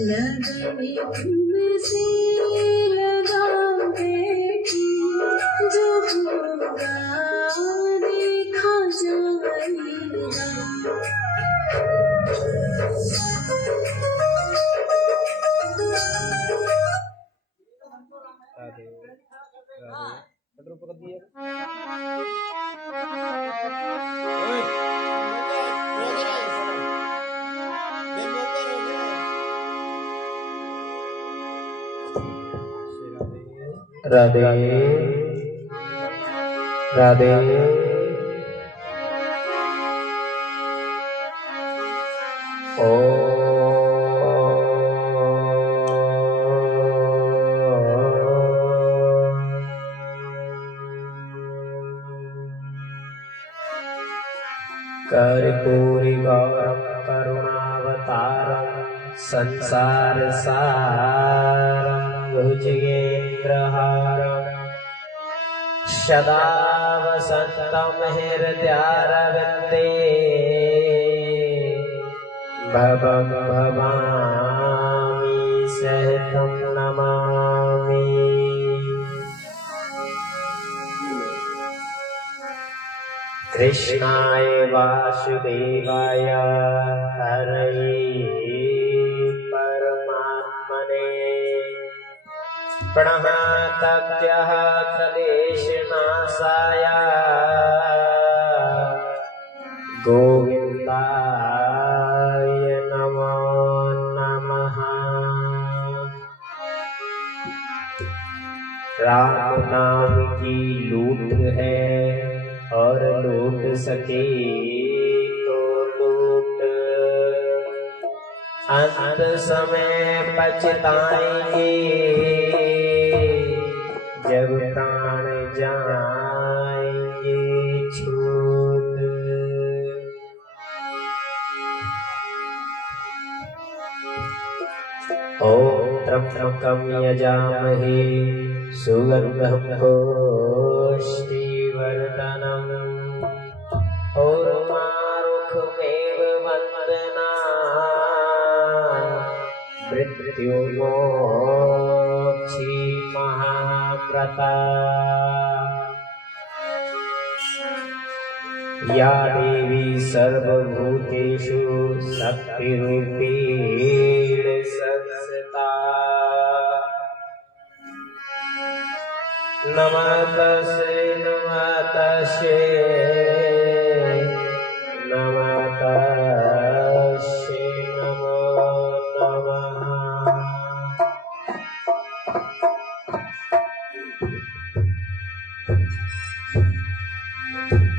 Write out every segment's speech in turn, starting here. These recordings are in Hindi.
लगने तुमसे लगावेगी, जो होगा देखा जाएगा। राधे राधे ओ कर्पूरी गौरम करुणावतारम संसार सारम भुजगेन्द्रहारम सदा वसन्तं हृदयारविन्दे भवं भवामि सहितं नमामि। कृष्णाय वासुदेवाय हरये परमात्मने प्रणतभ्यः क्लेशनाशाय गोविन्दाय नमो नमः। राम नाम की लूट है और लूट सके तो लूट, अंत समय पछताएंगे जब प्राण जाएंगे छूट। ओम त्र्यंबकं यजामहे सुगन्धं पुष्टिवर्धनम् उर्वारुकमेव वन्दनात् मृत्युमोक्षी महाव्रता। या देवी सर्वभूतेषु शक्तिरूपेण संस्थिता नमस्तस्यै नमस्तस्यै नमस्तस्यै नमो नमः।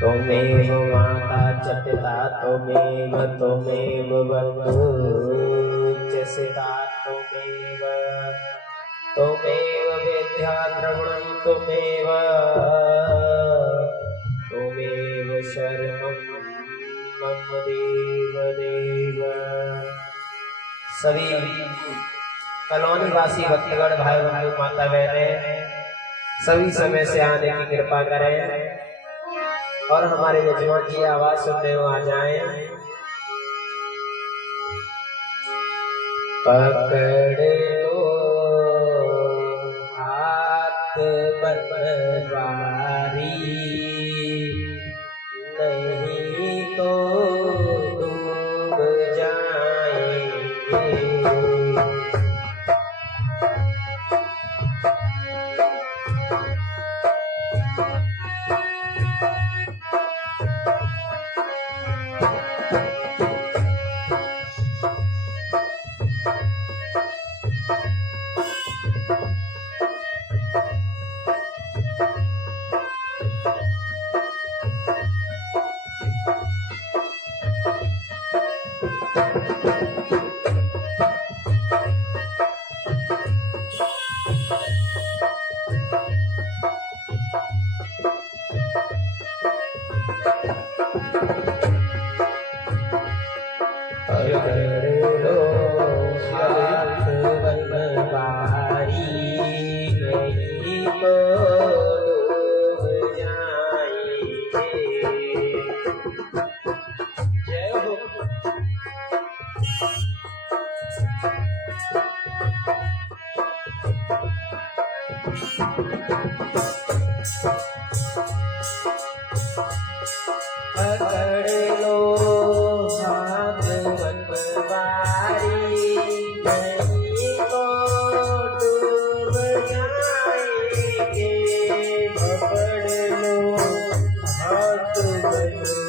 त्वमेव माता च पिता त्वमेव बन्धुश्च सखा त्वमेव विद्या द्रविणं त्वमेव शरणं मम देव। सभी कॉलोनी वासी भक्तगण भाई बंधु माता बहनें सभी समय से आने की कृपा करें और हमारे यजमान की आवाज सुनने को आ जाएं। पकड़ लो हाथ बनवारी, नहीं तो डूब जाएंगे।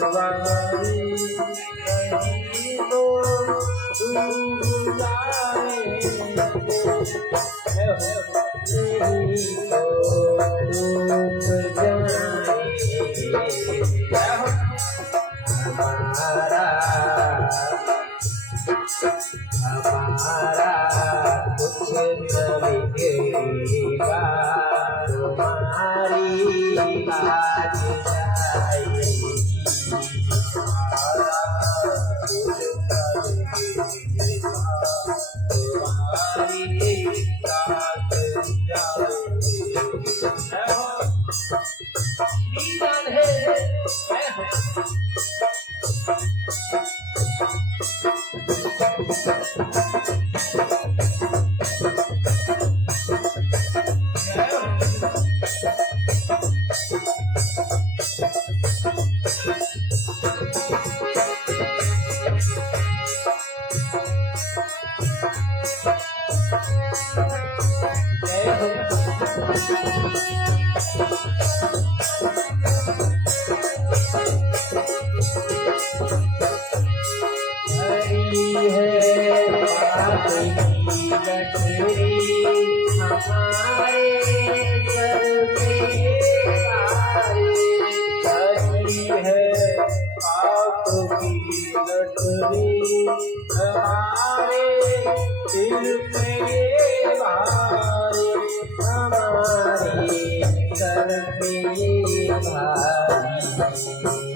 वारी नहीं तो डूब जाएंगे नहीं तो डूब जाएंगे हमारा कुछ न बिगड़ेगा तुम्हारी बात जाएगी हमारा कुछ न बिगड़ेगा तुम्हारी बात जाएगी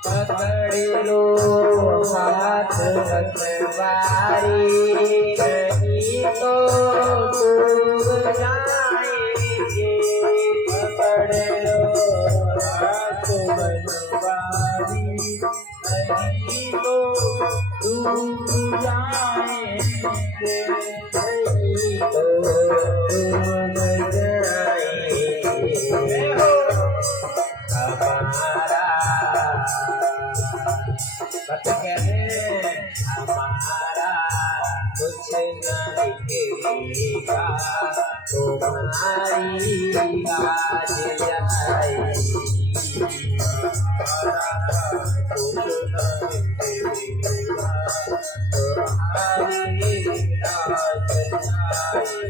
पकड़ लो हाथ रखवारी नहीं तो डूब जाएंगे पकड़ लो हाथ रखवारी नहीं तो डूब जाएंगे नहीं तो डूब जाएंगे हमारा हमारा कुछ नहीं बिगड़ेगा तुम्हारी बात जाएगी हमारा कुछ नहीं बिगड़ेगा तुम्हारी बात जाएगी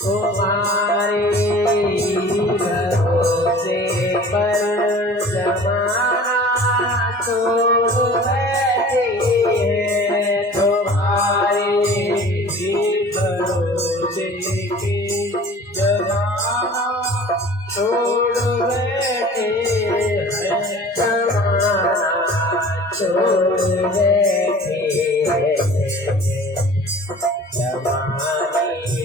तुम्हारे भरोसे पर जमाना छोड़ बैठे हैं तुम्हारे भरोसे जमाना छोड़ बैठे हैं जमाना छोड़ बैठे हैं जमाने की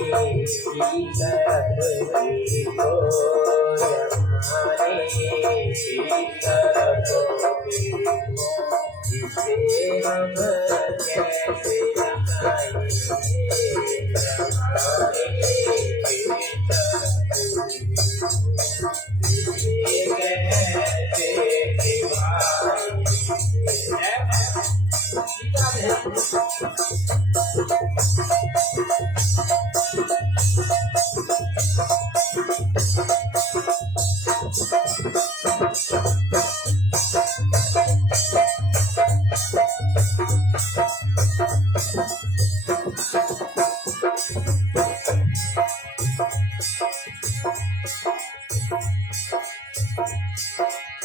तरफ देखो जमाने की तरफ देखो जिसे हम कैसे लगाएंगे जमाने की तरफ जिसे कैसे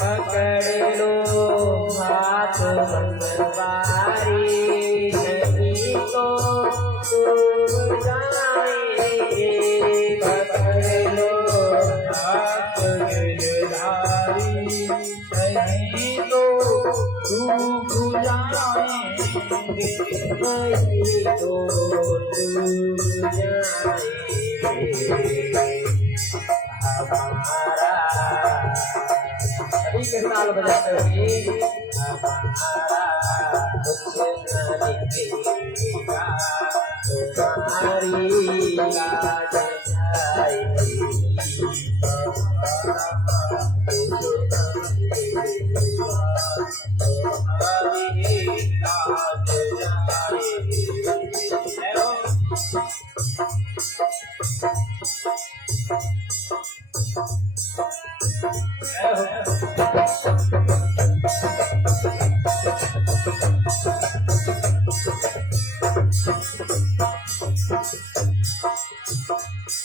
पकड़ लो हाथ मनवारी नहीं तो डूब जाएंगे पकड़ लो हाथ गिरधारी नहीं तो डूब जाएंगे नहीं तो डूब जाएंगे हमारा कहीं के ताल बजाते हुए हमारा कुछ न दिखेगा तुम्हारी लाज जाएगी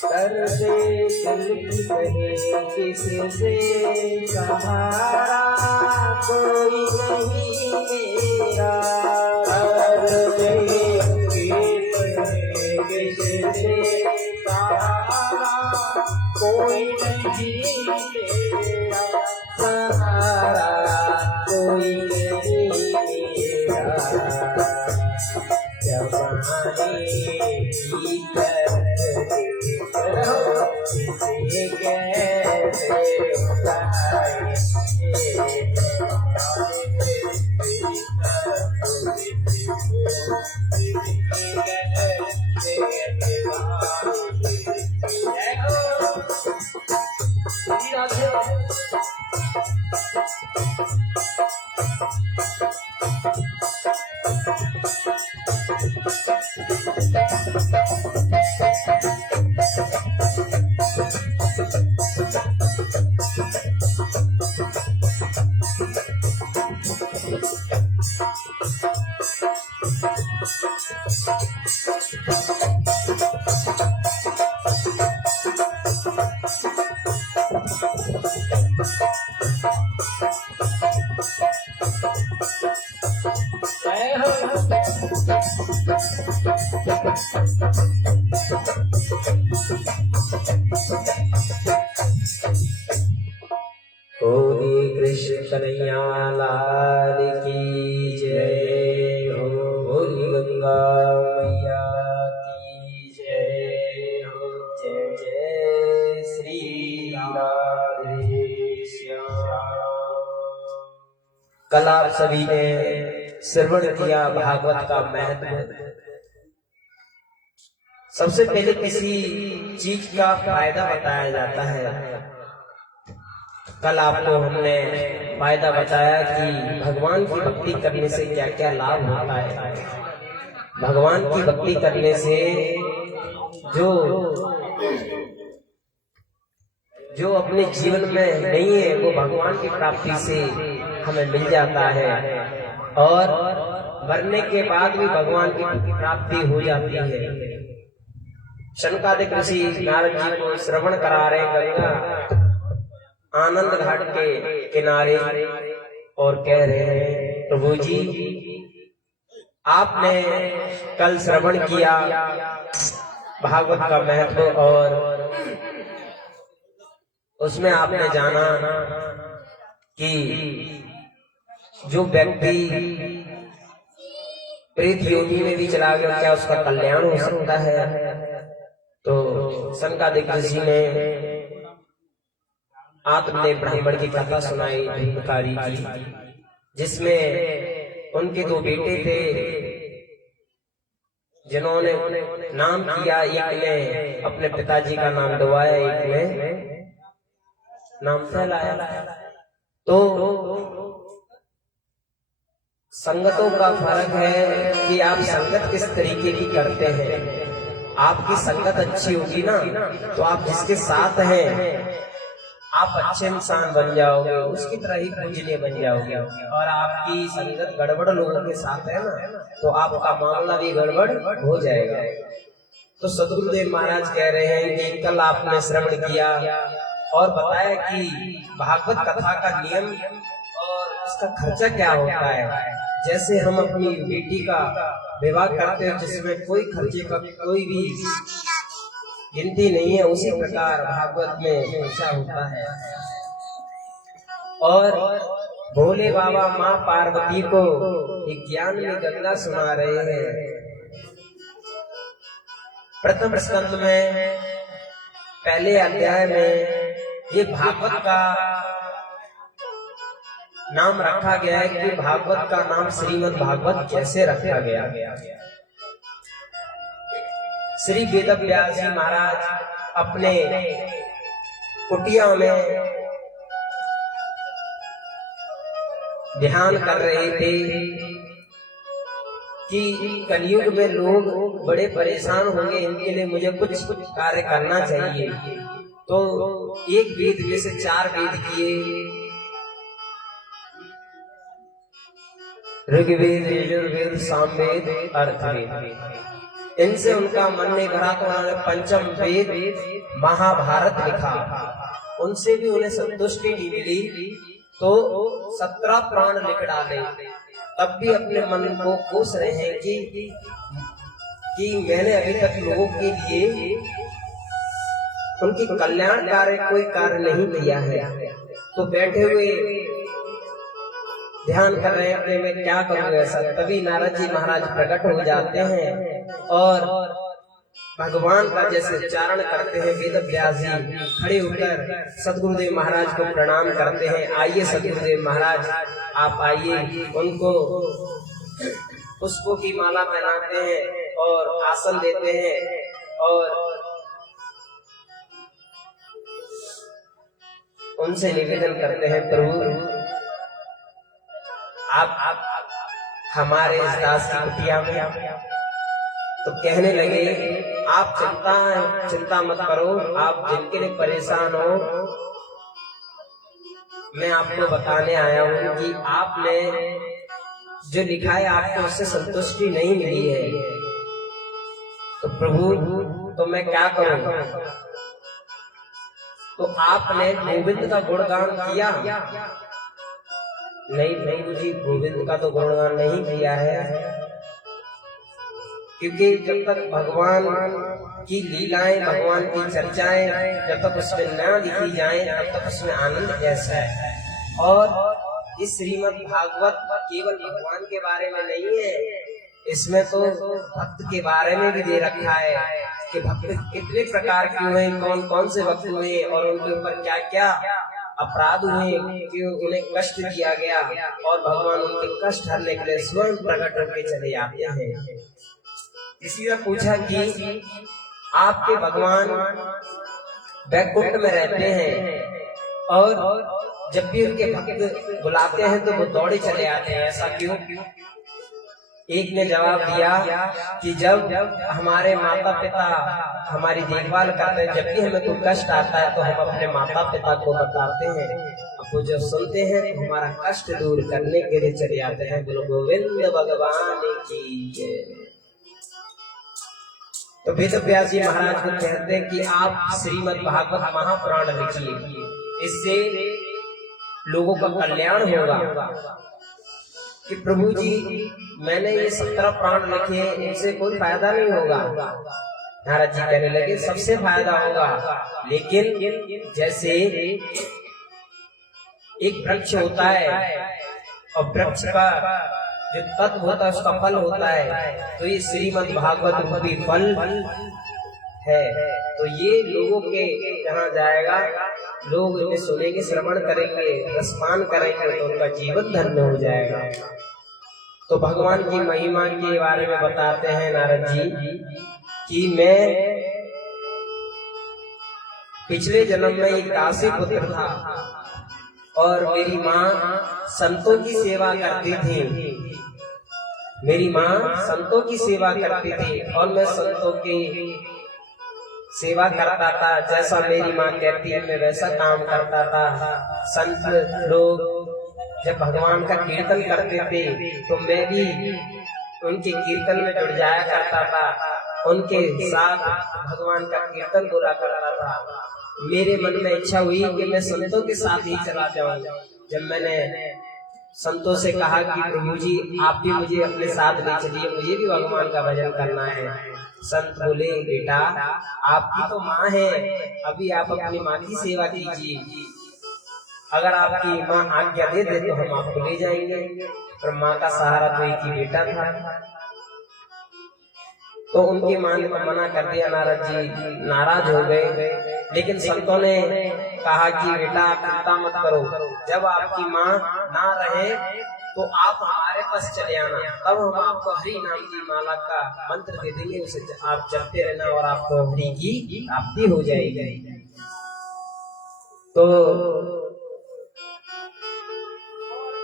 कर दे दिल की कहे किससे सहारा कोई नहीं मेरा कर दे की कहे किससे सहारा कोई नहीं मेरा सहारा कोई नहीं मेरा जवानी की होली कृष्ण कन्हैया लाल की जय हो। होली गंगा मैया की जय हो। जय जय श्री राधे श्याम। कल आप सभी ने श्रवण किया भागवत का महत्व। सबसे पहले किसी चीज का फायदा बताया जाता है। कल आपको हमने फायदा बताया कि भगवान की भक्ति करने से क्या क्या लाभ होता है। भगवान की भक्ति करने से जो अपने जीवन में नहीं है वो भगवान की प्राप्ति से हमें मिल जाता है और मरने के बाद भी भगवान की प्राप्ति हो जाती है। शनकादिक ऋषि नारद जी को श्रवण करा रहे गंगा आनंद घाट के किनारे और कह रहे हैं, प्रभु जी आपने कल श्रवण किया भागवत का महत्व और उसमें आपने जाना कि जो व्यक्ति प्रेत योनि में भी चला गया क्या उसका कल्याण हो सकता है। तो शनकादिक ऋषि ने आत्मदेव ब्राह्मण की कथा सुनाई धर्मकारी की, जिसमें उनके दो बेटे थे जिन्होंने नाम किया। एक ने अपने पिताजी का नाम डुबाया, एक ने नाम फैलाया। तो संगतों का फर्क है कि आप संगत किस तरीके की करते हैं। आपकी संगत अच्छी होगी ना तो आप जिसके साथ हैं आप अच्छे इंसान बन जाओगे, उसकी तरह ही पूजनीय बन जाओगे। और आपकी संगत गड़बड़ लोगों के साथ है ना तो आपका मामला भी गड़बड़ हो जाएगा। तो सदगुरुदेव महाराज कह रहे हैं कि कल आपने श्रवण किया और बताया कि भागवत कथा का नियम और उसका खर्चा क्या होता है। जैसे हम अपनी बेटी का विवाह करते हैं जिसमें कोई खर्चे का कोई भी गिनती नहीं है, उसी प्रकार भागवत में खर्चा होता है। और भोले बाबा माँ पार्वती को एक ज्ञान में गंगा सुना रहे हैं। प्रथम स्कंद में पहले अध्याय में ये भागवत का नाम रखा गया है कि भागवत का नाम श्रीमद् भागवत कैसे रखा गया। श्री वेदव्यास जी महाराज अपने कुटिया में ध्यान कर रहे थे कि कलयुग में लोग बड़े परेशान होंगे, इनके लिए मुझे कुछ कार्य करना चाहिए। तो एक वेद में से 4 वेद किए, ऋग्वेद, यजुर्वेद, सामवेद, अर्थवेद। इनसे उनका मन नहीं भरा तो उन्होंने पंचम वेद महाभारत लिखा। उनसे भी उन्हें संतुष्टि नहीं मिली तो 17 पुराण लिख डाले। तब भी अपने मन को खुश रहे कि मैंने अभी तक लोगों के लिए उनकी कल्याणकारी कोई कार्य नहीं किया है। तो बैठे हुए ध्यान कर रहे हैं अपने में क्या करूंगा ऐसा। तभी नारद जी महाराज प्रकट हो जाते हैं और भगवान का जैसे उच्चारण करते हैं। वेदव्यास जी खड़े होकर सदगुरुदेव महाराज को प्रणाम करते हैं। आइए सदगुरुदेव महाराज आप आइए। उनको पुष्पों की माला पहनाते हैं और आसन देते हैं और उनसे निवेदन करते हैं, प्रभु आप हमारे इस दास की कुटिया में। तो कहने लगे आप चिंता मत करो, आप जिनके लिए परेशान हो मैं आपको बताने आया हूँ कि आपने जो लिखा है आपको उससे संतुष्टि नहीं मिली है। तो प्रभु तो मैं क्या करूँ? तो आपने गोविंद का गुणगान किया? नहीं प्रभु जी, गोविंद का तो गुणगान नहीं किया है, क्योंकि जब तक भगवान की लीलाएं, भगवान की चर्चाएं जब तक उसमें न लिखी जाएं तब तक उसमें आनंद कैसा है। और इस श्रीमद् भागवत केवल भगवान के बारे में नहीं है, इसमें तो भक्त के बारे में भी दे रखा है कि भक्त कितने प्रकार के हुए, कौन कौन से भक्त हुए और उनके ऊपर क्या क्या अपराध हुए कि उन्हें कष्ट दिया गया और भगवान उनके कष्ट हरने के लिए स्वयं प्रकट होकर चले आते हैं। इसी ने पूछा कि आपके भगवान बैकुंठ में रहते हैं और जब भी उनके भक्त बुलाते हैं तो वो दौड़े चले आते हैं, ऐसा क्यों? एक ने जवाब दिया कि जब हमारे माता पिता हमारी देखभाल करते हैं, जब भी हमें कोई कष्ट आता है तो हम अपने माता पिता को बताते हैं, अब वो जब सुनते हैं तो हमारा कष्ट दूर करने के लिए चले आते हैं। गुरु गोविंद भगवान की जय। तो वेदव्यास जी महाराज को कहते हैं कि आप श्रीमद् भागवत महापुराण लिखिए, इससे लोगों का कल्याण होगा। कि प्रभु जी मैंने ये 17 पुराण लिखे, इनसे कोई फायदा नहीं होगा। नारद जी कहने लगे सबसे फायदा होगा, लेकिन जैसे एक वृक्ष होता है और वृक्ष का जो तत्व होता है उसका फल होता है, तो ये श्रीमद् भागवत रूपी फल है। तो ये लोगों के यहाँ जाएगा, लोग इन्हें सुनेंगे, श्रवण करेंगे, रसपान करेंगे तो उनका जीवन धन्य हो जाएगा। तो भगवान की महिमा के बारे में बताते हैं नारद जी कि मैं पिछले जन्म में एक दासी पुत्र था और मेरी माँ संतों की सेवा करती थी। मेरी माँ संतों की सेवा करती थी और मैं संतों की सेवा करता था। जैसा मेरी माँ कहती है मैं वैसा काम करता था। संत लोग जब भगवान का कीर्तन करते थे तो मैं भी उनके कीर्तन में जुड़ जाया करता था, उनके साथ भगवान का कीर्तन बोला करता था। मेरे मन में इच्छा हुई कि मैं संतों के साथ ही चला जाऊं। जब मैंने संतों से कहा कि प्रभु जी आप भी मुझे अपने साथ ले चलिए, मुझे भी भगवान का भजन करना है। संत बोले बेटा आपकी तो माँ है, अभी आप अपनी माँ की सेवा कीजिए, अगर आपकी माँ आज्ञा दे दे तो हम आपको ले जाएंगे। पर माँ का सहारा तो एक ही बेटा था। तो उनकी मां ने मना कर दिया, नारद जी नाराज हो गए। लेकिन संतों ने कहा कि बेटा आप चिंता मत करो, जब आपकी माँ ना रहे तो आप हमारे पास चले आना, तब हम आपको हरि नाम की माला का मंत्र दे देंगे, उसे आप जपते रहना और आपको हरि की प्राप्ति हो जाएगी। तो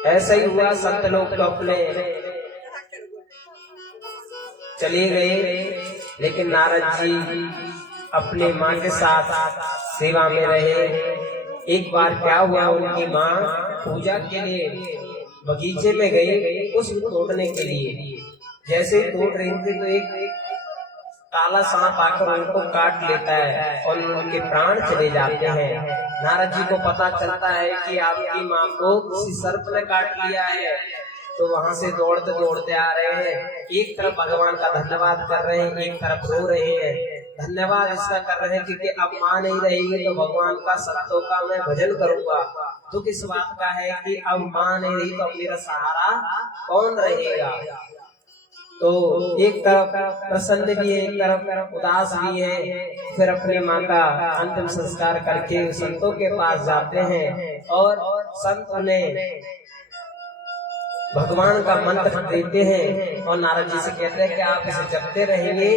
ऐसा ही हुआ, संत लोग तो अपने चले गए, लेकिन नारद जी अपने माँ के साथ सेवा में रहे। एक बार क्या हुआ, उनकी माँ पूजा के लिए बगीचे में गई पुष्प तोड़ने के लिए। जैसे ही तोड़ रही थी तो एक काला सांप आकर उनको काट लेता है और उनके प्राण चले जाते हैं। नारद जी को पता चलता है कि आपकी माँ को किसी सर्प ने काट लिया है, तो वहां से दौड़ते दौड़ते आ रहे हैं। एक तरफ भगवान का धन्यवाद कर रहे हैं, एक तरफ रो रहे हैं। धन्यवाद इसका कर रहे हैं क्योंकि अब माँ नहीं रहेगी तो भगवान का संतों का मैं भजन करूंगा। दुख इस बात का है कि अब माँ नहीं रही तो मेरा सहारा कौन रहेगा। तो एक तरफ प्रसन्न भी है, एक तरफ उदास भी है। फिर अपने माँ का अंतिम संस्कार करके संतों के पास जाते हैं और संत उन्हें भगवान का मंत्र देते हैं और नारद जी से कहते हैं कि आप इसे जपते रहेंगे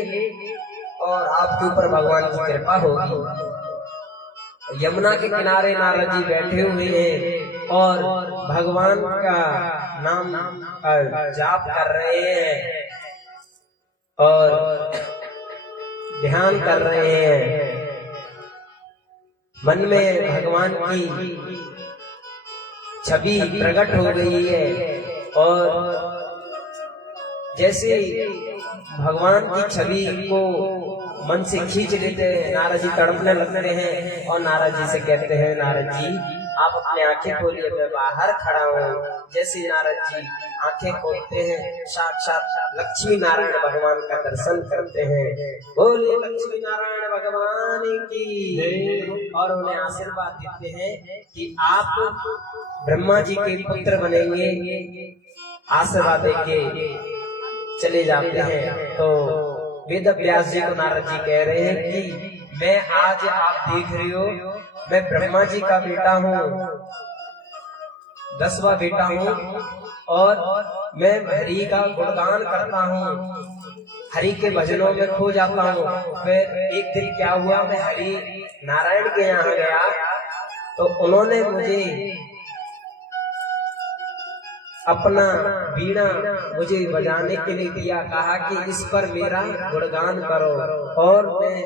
और आपके ऊपर भगवान की कृपा होगी। यमुना के किनारे नारद जी बैठे हुए हैं और भगवान का नाम जाप कर रहे हैं और ध्यान कर रहे हैं। मन में भगवान की छवि प्रकट हो गई है और जैसे भगवान की छवि को मन से खींच लेते हैं, नारद जी तड़पने लगते हैं और नारद जी से कहते हैं, नारद जी आप अपनी आंखें खोलिए, मैं बाहर खड़ा हूँ। जैसे नारद जी आंखें खोलते हैं, साक्षात लक्ष्मी नारायण भगवान का दर्शन करते हैं। बोलिए लक्ष्मी नारायण भगवान की। और उन्हें आशीर्वाद देते हैं कि आप ब्रह्मा जी के पुत्र बनेंगे। आशीर्वाद देके चले जाते हैं। तो वेद व्यास जी को नारद जी कह रहे हैं कि मैं आज आप देख रहे हो, मैं ब्रह्मा जी का बेटा हूँ, 10वां बेटा हूँ और मैं हरि का गुणगान करता हूँ, हरि के भजनों में खो जाता हूँ। फिर एक दिन क्या हुआ, मैं हरि नारायण के यहाँ गया तो उन्होंने मुझे अपना वीणा मुझे बजाने के लिए दिया, कहा कि इस पर मेरा गुणगान करो। और मैं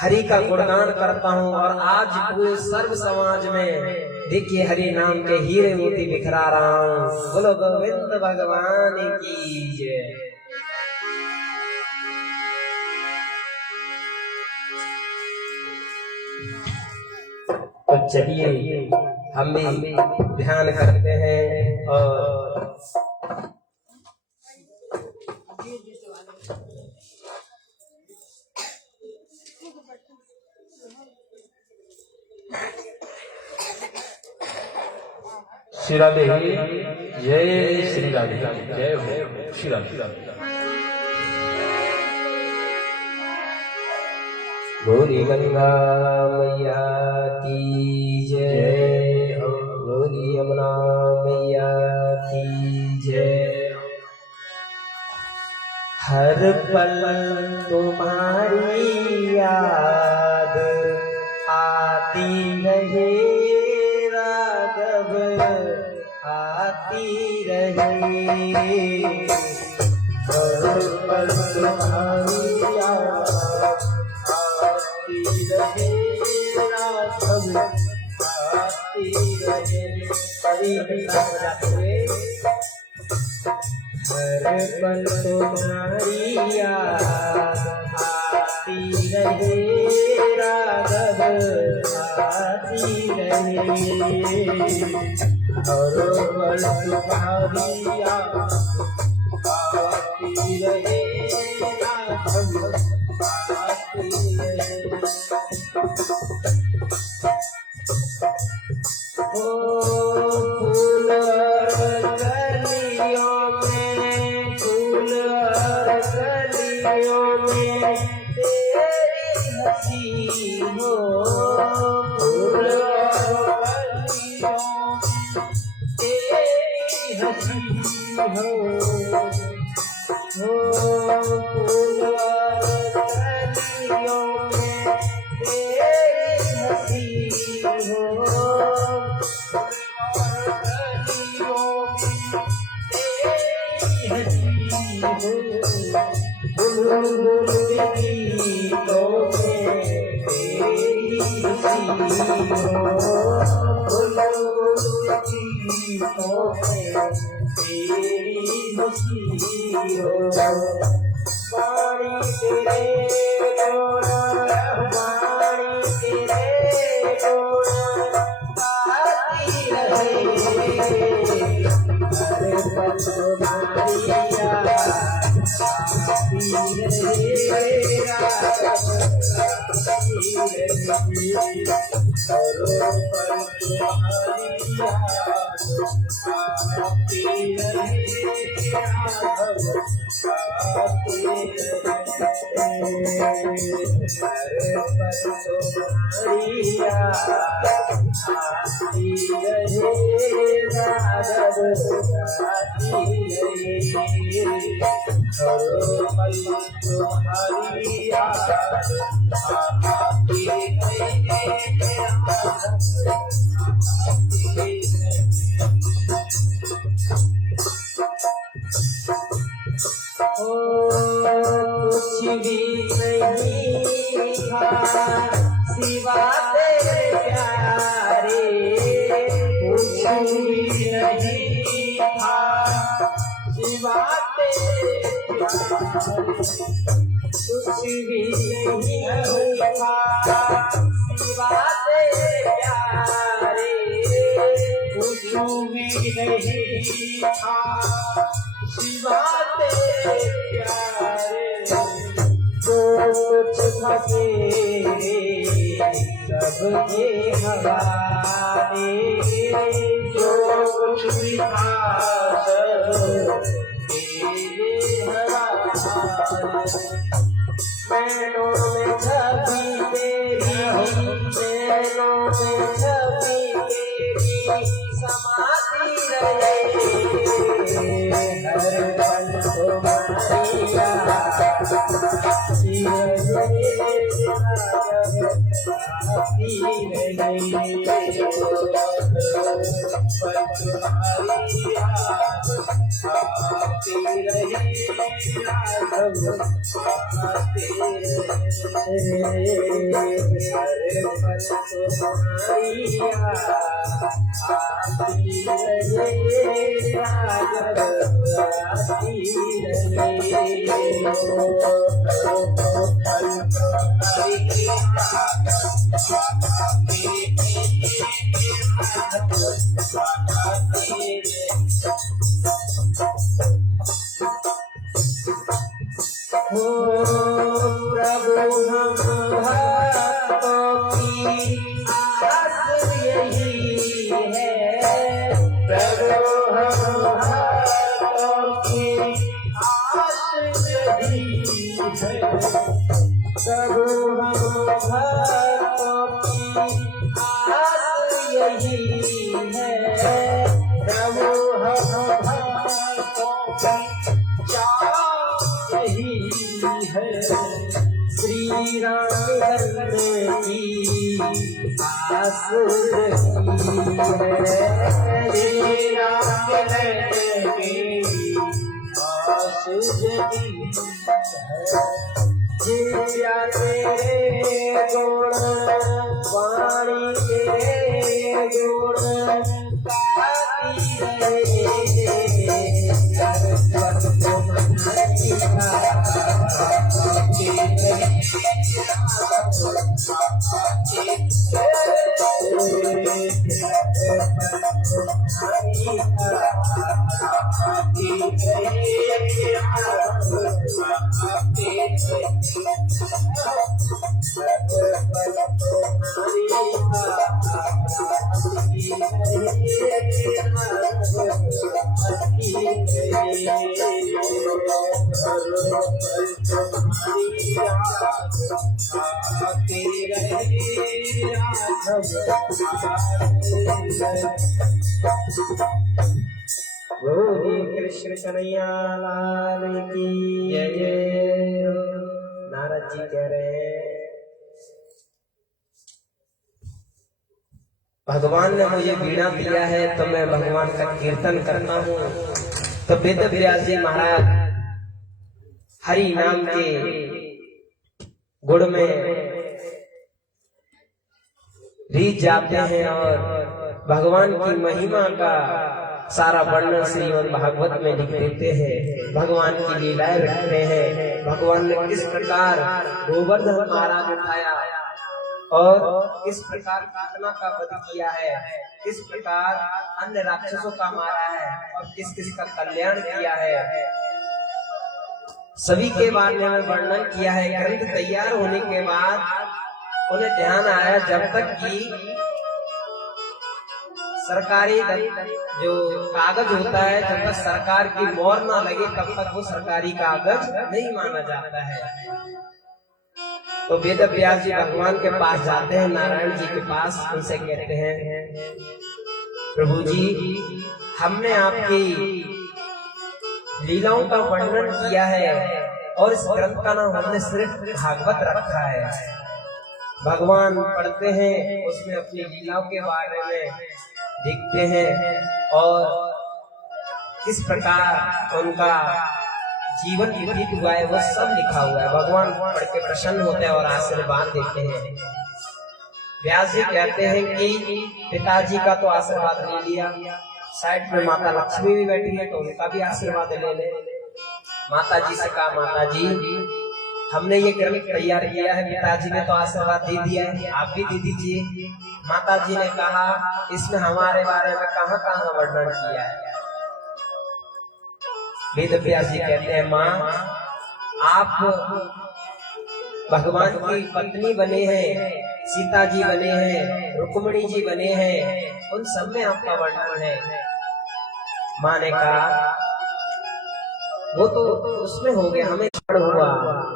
हरि का गुणगान करता हूँ और आज पूरे सर्व समाज में देखिए हरि नाम के हीरे मोती बिखरा रहा हूँ। बोलो गोविंद भगवान की जय। तो चलिए हम भी ध्यान करते हैं और श्री राधे जय श्री राधे जय हो श्री राधे। गौरी गंगा मैया की जय हो, गौरी यमुना मैया की जय हो। हर पल तुम्हारी याद आती रहे राघव, आती रहे। हर पल तुम्हारी याद आती रहे राघव, आती रहे। हर पल तुम्हारी याद आती रहे राघव, आती रहे। हर पल तुम्हारी याद आती रहे राघव, आती रहे। फूल कलियों में फूल बोले कृष्ण कन्हैया लाल की जय। नारद जी कह रहे हैं भगवान ने मुझे वीणा दिया है तो मैं भगवान का कीर्तन करता हूँ। तो वेद व्यास जी महाराज हरि नाम के गुण में रीझ जाते हैं और भगवान की महिमा का सारा वर्णन श्रीमद् भागवत में लिख देते हैं। भगवान की लीलाएं रखते हैं। भगवान ने किस प्रकार गोवर्धन महाराज उठाया और किस प्रकार काटना का वध किया है, किस प्रकार अन्य राक्षसों का मारा है और किस किस का कल्याण किया है, सभी के बारे में वर्णन किया है। ग्रंथ तैयार होने के बाद उन्हें ध्यान आया जब तक कि सरकारी जो कागज होता है जब तक सरकार की मोहर ना लगे तब तक वो सरकारी कागज नहीं माना जाता है। तो वेद व्यास जी भगवान के पास जाते हैं, नारायण जी के पास, उनसे कहते हैं प्रभु जी हमने आपकी लीलाओं का वर्णन किया है और इस ग्रंथ का नाम हमने सिर्फ भागवत रखा है। भगवान पढ़ते हैं उसमें अपनी लीलाओं के बारे में देखते हैं और किस प्रकार उनका जीवन व्यतीत हुआ है वो सब लिखा हुआ है। भगवान पढ़ के प्रसन्न होते हैं और आशीर्वाद देते हैं। व्यास जी कहते हैं कि पिताजी का तो आशीर्वाद ले लिया, साइड में माता लक्ष्मी भी बैठी है तो उनका भी आशीर्वाद ले ले। माता जी से कहा माता जी हमने ये ग्रंथ तैयार किया है, पिताजी ने तो आशीर्वाद दे दिया है, आप भी दे दीजिए। माता जी ने कहा इसमें हमारे बारे में कहाँ कहाँ वर्णन किया है। वेद व्यास जी कहते हैं माँ आप भगवान की पत्नी बने हैं, सीता जी बने हैं, रुक्मिणी जी बने हैं, उन सब में आपका वर्णन है। माँ ने कहा वो तो उसमें हो गया, हमें हुआ।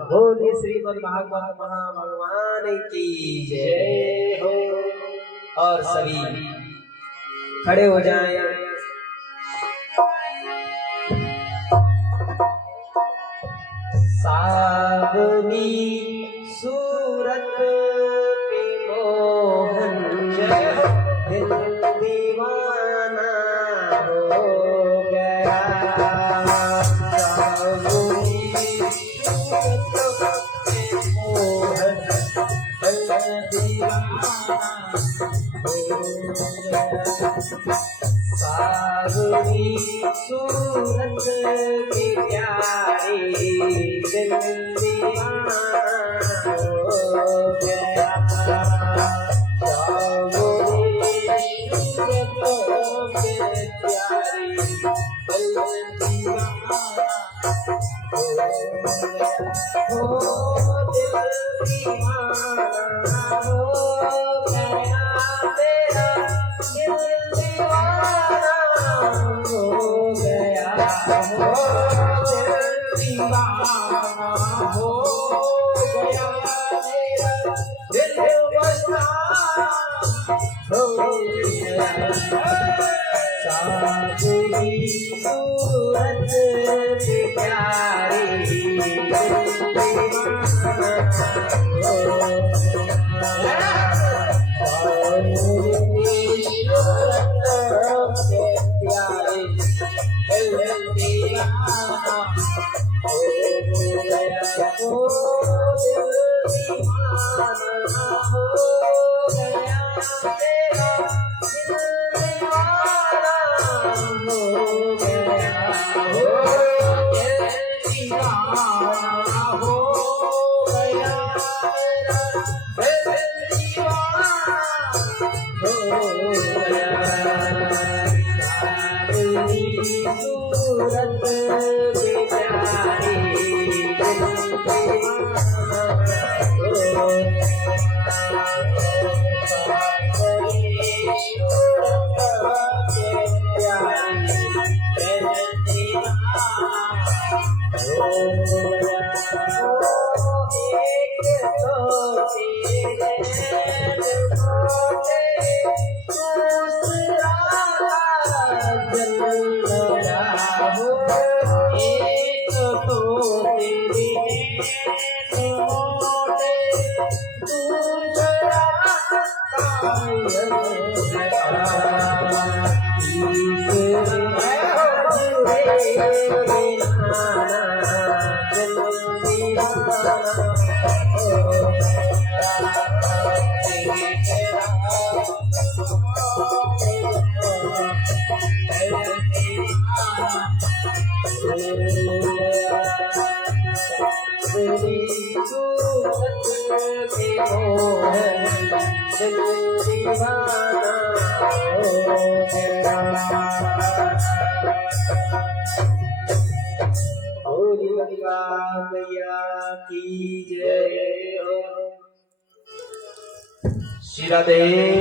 बोलिए श्रीमद् भागवत महाभगवान की जय हो। और सभी खड़े हो जाएं। सावनी सूरत पे मोहन दिल दीवाना हो गया। सावनी सूरत पे मोहन दिल दीवाना हो गया। सावनी सूरत की प्यारी दिल दीवाना हो गया। सावनी सूरत की प्यारी दिल दीवाना हो गया। हो दिल दीवाना हो गया तेरा दिल दीवाना हो गया। हो दिल दीवाना हो गया तेरा दिल मस्ताना हो गया। सावनी सूरत की प्यारी दिल दीवाना हो गया। सावनी सूरत के प्यारे दिल दीवाना हो गया। हो दिल दीवाना हो गया तेरा दिल दीवाना हो गया। हो दिल दीवाना हो गया तेरा दिल दीवाना हो गया। सावनी सूरत की प्यारी दिल दीवाना हो गया। सावनी सूरत के प्यारी दिल दीवाना हो गया। एक तो तेरे दूसरा जल होली गंगा मैया की जय हो। श्री राधे।